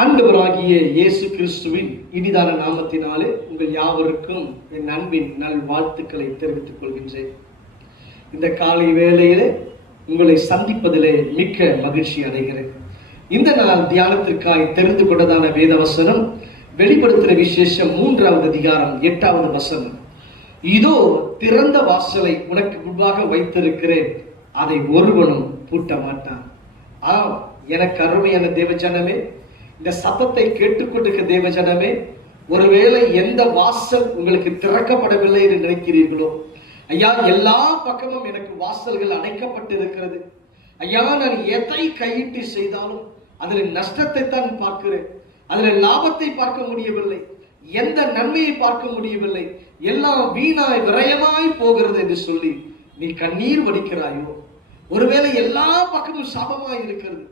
ஆண்டவராகிய இயேசு கிறிஸ்துவின் இனிதான நாமத்தினாலே உங்கள் யாவருக்கும் என் அன்பின் நல் வாழ்த்துக்களை தெரிவித்துக் கொள்கின்றேன். இந்த காலை வேளையிலே உங்களை சந்திப்பதிலே மிக்க மகிழ்ச்சி அடைகிறேன். இந்த நாள் தியானத்திற்காய் தெரிந்து கொண்டதான வேதவசனம் வெளிப்படுத்துகிற விசேஷம் 3வது அதிகாரம் 8வது வசனம். இதோ திறந்த வாசலை உனக்கு முன்பாக வைத்திருக்கிறேன், அதை ஒருவனும் பூட்ட மாட்டான். எனக்கு அருமையான தேவஜனமே, இந்த சத்தத்தை கேட்டுக்கொண்டிருக்க தேவஜனமே, ஒருவேளை எந்த வாசல் உங்களுக்கு திறக்கப்படவில்லை என்று நினைக்கிறீர்களோ, ஐயா எல்லா பக்கமும் எனக்கு வாசல்கள் அடைக்கப்பட்டு இருக்கிறது, ஐயா நான் எதை கையிட்டு செய்தாலும் அதில் நஷ்டத்தை தான் பார்க்கிறேன், அதில் லாபத்தை பார்க்க முடியவில்லை, எந்த நன்மையை பார்க்க முடியவில்லை, எல்லாம் வீணாய் விரயமாய் போகிறது என்று சொல்லி நீ கண்ணீர் வடிக்கிறாயோ, ஒருவேளை எல்லா பக்கமும் சாபமாய் இருக்கிறது,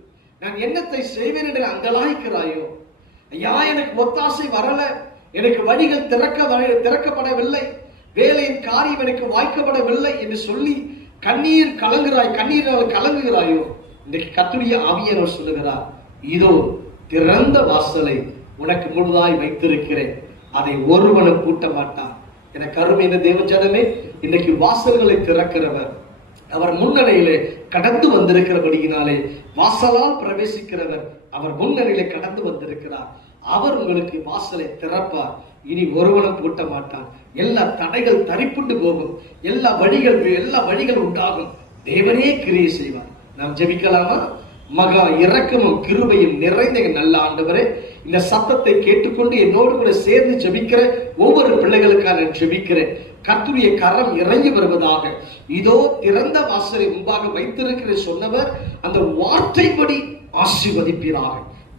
நான் என்னத்தை செய்வேன் என்று அங்கலாய்க்கிறாயோ, ஐயா எனக்கு ஒத்தாசை வரல, எனக்கு வழிகள் திறக்கப்படவில்லை, வேலையின் காரியம் எனக்கு வாய்க்கப்படவில்லை என்று சொல்லி கண்ணீர் கலங்குகிறாயோ, இன்றைக்கு கர்த்தருடைய ஆவியானவர் சொல்லுகிறார், இதோ திறந்த வாசலை உனக்கு முழுதாய் வைத்திருக்கிறேன், அதை ஒருவனும் பூட்ட மாட்டான். எனக்கு அருமையான தேவஜனமே, இன்னைக்கு வாசல்களை திறக்கிறவர், அவர் முன்னணியிலே கடந்து வந்திருக்கிறபடியினாலே வாசலால் பிரவேசிக்கிறவர் அவர் முன்னணியிலே கடந்து வந்திருக்கிறார். அவர் உங்களுக்கு வாசலை திறப்பார், இனி ஒருவனும் பூட்ட மாட்டான். எல்லா தடைகள் தரிப்புண்டு போகும், எல்லா வழிகள் உண்டாகும். தேவனே கிரியை செய்வார். நாம் ஜெபிக்கலாமா? மகா இரக்கமும் கிருபையும் நிறைந்த நல்ல ஆண்டவரே, இந்த சத்தத்தை கேட்டுக்கொண்டு என்னோடு கூட சேர்ந்து ஜெபிக்கிற ஒவ்வொரு பிள்ளைகளுக்காக நான் ஜெபிக்கிறேன். கர்த்தருடைய கரம் இறங்கி வருவதாக. இதோ திறந்த வாசலை முன்பாக வைத்திருக்கிற சொன்னவர் அந்த வார்த்தைப்படி ஆசீர்வதிப்பீராக.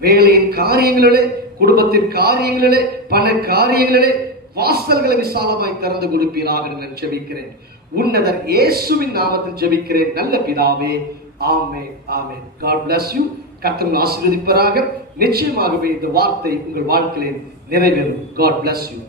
வேலையின் காரியங்களிலே, குடும்பத்தின் காரியங்களிலே, பண காரியங்களிலே வாசல்களை விசாலமாய் திறந்து கொடுப்பீராக நான் ஜெபிக்கிறேன். உன்னதர் இயேசுவின் நாமத்தில் ஜெபிக்கிறேன் நல்ல பிதாவே, ஆமென், ஆமென். God bless you. கர்த்தர் ஆசீர்வதிப்பாராக. நிச்சயமாகவே இந்த வார்த்தை உங்கள் வாழ்க்கையில் நிறைவேறும். God bless you.